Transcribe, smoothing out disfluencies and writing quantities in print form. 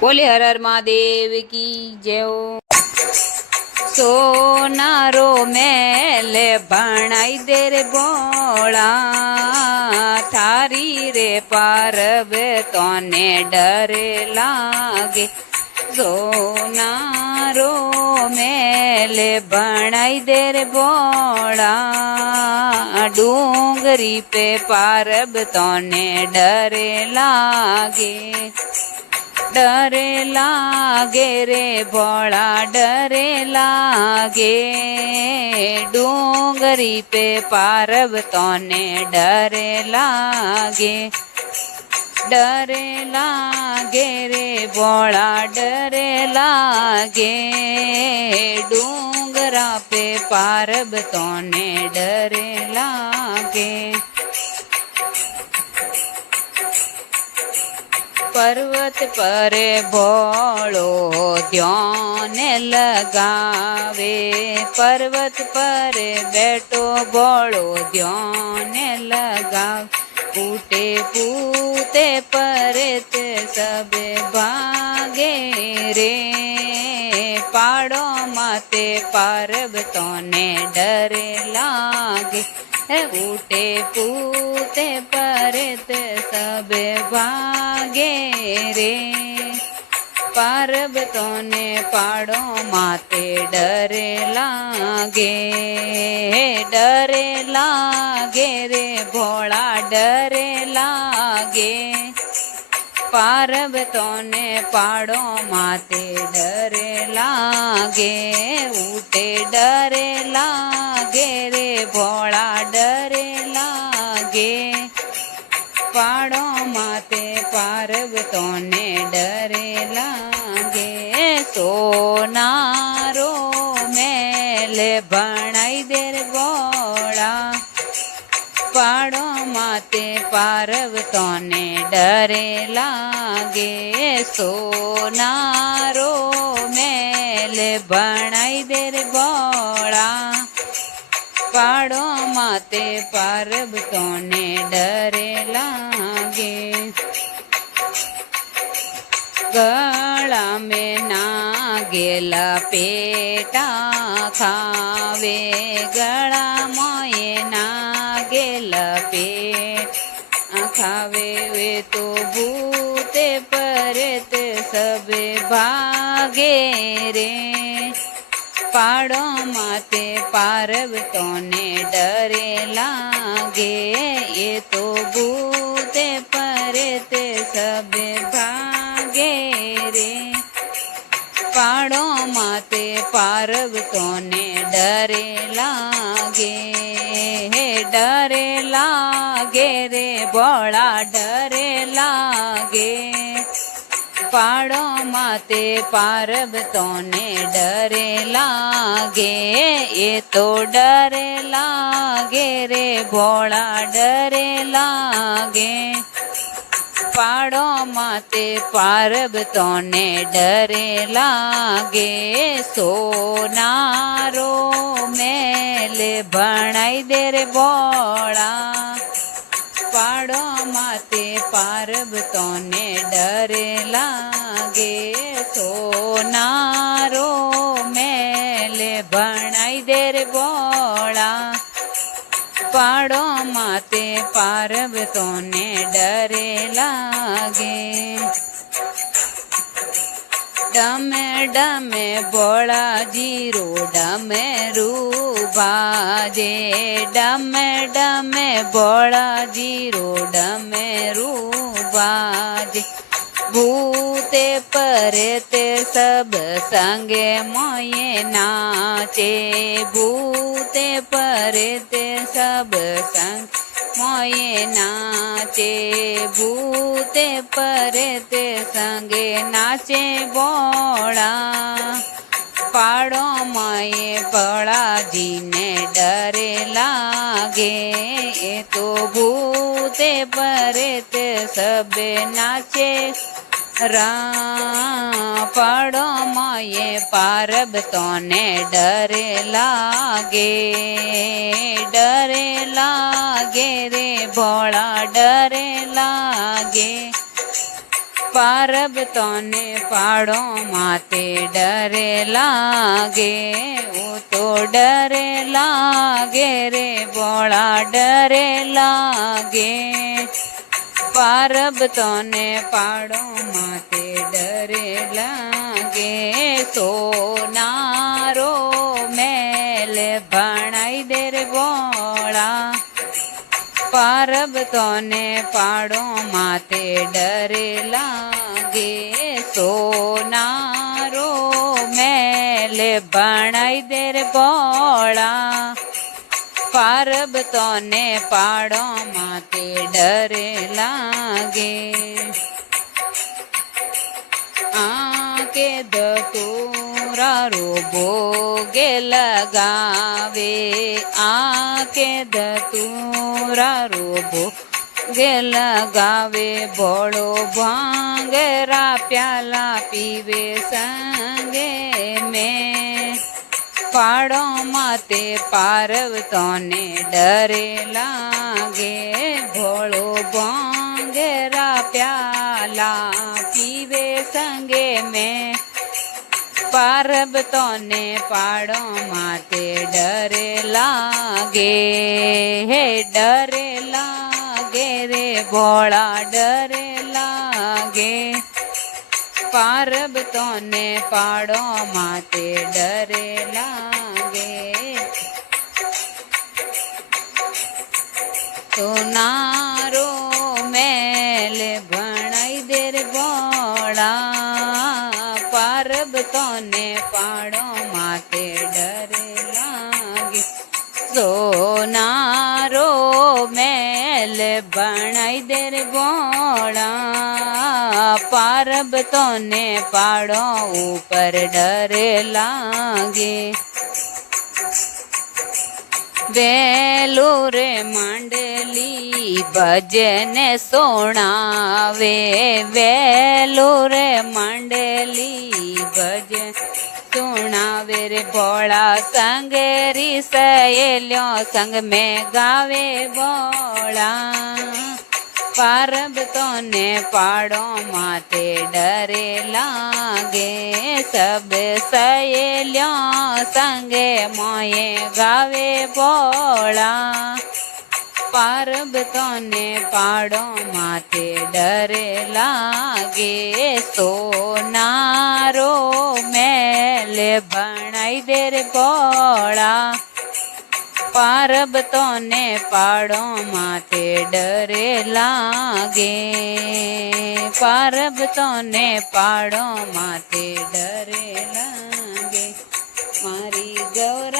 बोले हर हर महादेव की जय हो। सोनारो मेले भणाई दे रे बोला, थारी रे पारब तोने डर लागे। सोनारो मेले भणाई दे रे बोला, डूंगरी पे पारब तोने डर लागे। डरे लागे रे भोला डरे लागे, डूंगरी पे पारब तोने डरे लागे। डरे लागे रे भोला डरे लागे, डूंगरा पे पारब तोने डरे लागे। पर्वत पर भोलो ध्यान लगावे, पर्वत पर बैठो भोलो ध्यान लगावे। फूटे पूते परत सब भागे रे, पाड़ो माते पारब तोने डर लागे। उठे पूते परत सब भागे रे, पारब तोने पाड़ो माते डर लागे। डर लागे रे भोला डर लागे, पारब तोने पाड़ो माते डर लागे। उठे डर लागे रे भोला डर लागे, पाड़ो माते पारब तोने डर लागे। सोनारो मेल भणाई दे रे बोला, पाड़ो माते पारब तोने डरे लागे। सोनारो मेल भणाई दे रे बोला, पाड़ो माते पारब तोने डरे लागे। गला में नागेला पेटा खावे, गला मोये नागेला पेट खावे। वे तो भूते परत सब भागे रे, पाड़ो माते पारब तोने डरे लागे। ये तो भूते परत सब भागे रे, पाड़ो माते पारब तोने डरे लागे। डरे लागे रे भोला डरे लागे, पाड़ो माते पारब तोने डरे लागे। ये तो डरे लागे रे भोला डरे लागे, पाड़ो माते पारब तोने डरे लागे। सोनारो मेल भणाई दे रे बोला, पाड़ो माते पारब तोने डरे लागे। सोनारो मेल भणाई दे रे बोला, पाड़ो माते पारब तोने डरे लागे। डमे डमे बोला जीरो डमे रू बाजे, डमे डमे बोला जीरो डमे रू बाजे। भूते परते सब संगे मोये नाचे, भूते परते सब संग मोये नाचे। भूते परते संगे नाचे बोला, पाड़ो माये बड़ा जी ने डरे लागे। ये तो भूते परते सब नाचे रा, पाड़ो माये पारब तोने डरे लागे। डरे लागे रे भोला डरे लागे, પારબ તોને પાડો માતે ડરે લાગે ઓ તો ડરે લાગે રે ભોળા ડરે લાગે પારબ તોને પાડો માતે ડરે લાગે સોનારો મેલ ભણાઈ દે રે ભોળા પારબ તોને પાડો માતે ડરે લાગે સોનારો મેલ ભણાઈ દે રે ભોળા પારબ તોને પાડો માતે ડરે લાગે આકે ધતુરારો ભોગે લગાવે આકે ધતુરારો ભોગે લગાવે ભોળો ભાંગરા પ્યાલા પીવે સંગે મેં પાડો માતે પારવ તોને ડરે લાગે ભોળો ભાંગરા પ્યાલા પીવે સંગે મેં પારબ તોને પાડો માતે ડરે લાગે હે ડરે લાગે રે ભોળા ડરે લાગે પારબ તોને પાડો માતે ડરે લાગે સોનારો મેલ ભણાઈ દે રે ભોળા પારબ તોને પાડો માતે ડરે લાગે સોનારો મેલ ભણાઈ દે રે ભોળા પારબ તોને પાડો ઉપર ડરે લાગે વેલું રે માંડલી ભજન સોણાવે વેલું રે માંડલી ભજન સુણાવે રે ભોળા સંગરી સહેલ્યો સંગ મેં ગાવે ભોળા પારબ તોને પાડો માતે ડરે લાગે સબ સહેલ્યો સંગે મોએ ગાવે ભોળા પારબ તોને પાડો માતે ડરે લાગે સોનારો મેલ ભણાઈ દે રે ભોળા પારબ તોને પાડો માતે ડરે લાગે પારબ તોને પાડો માતે ડરે લાગે મારી ગૌરા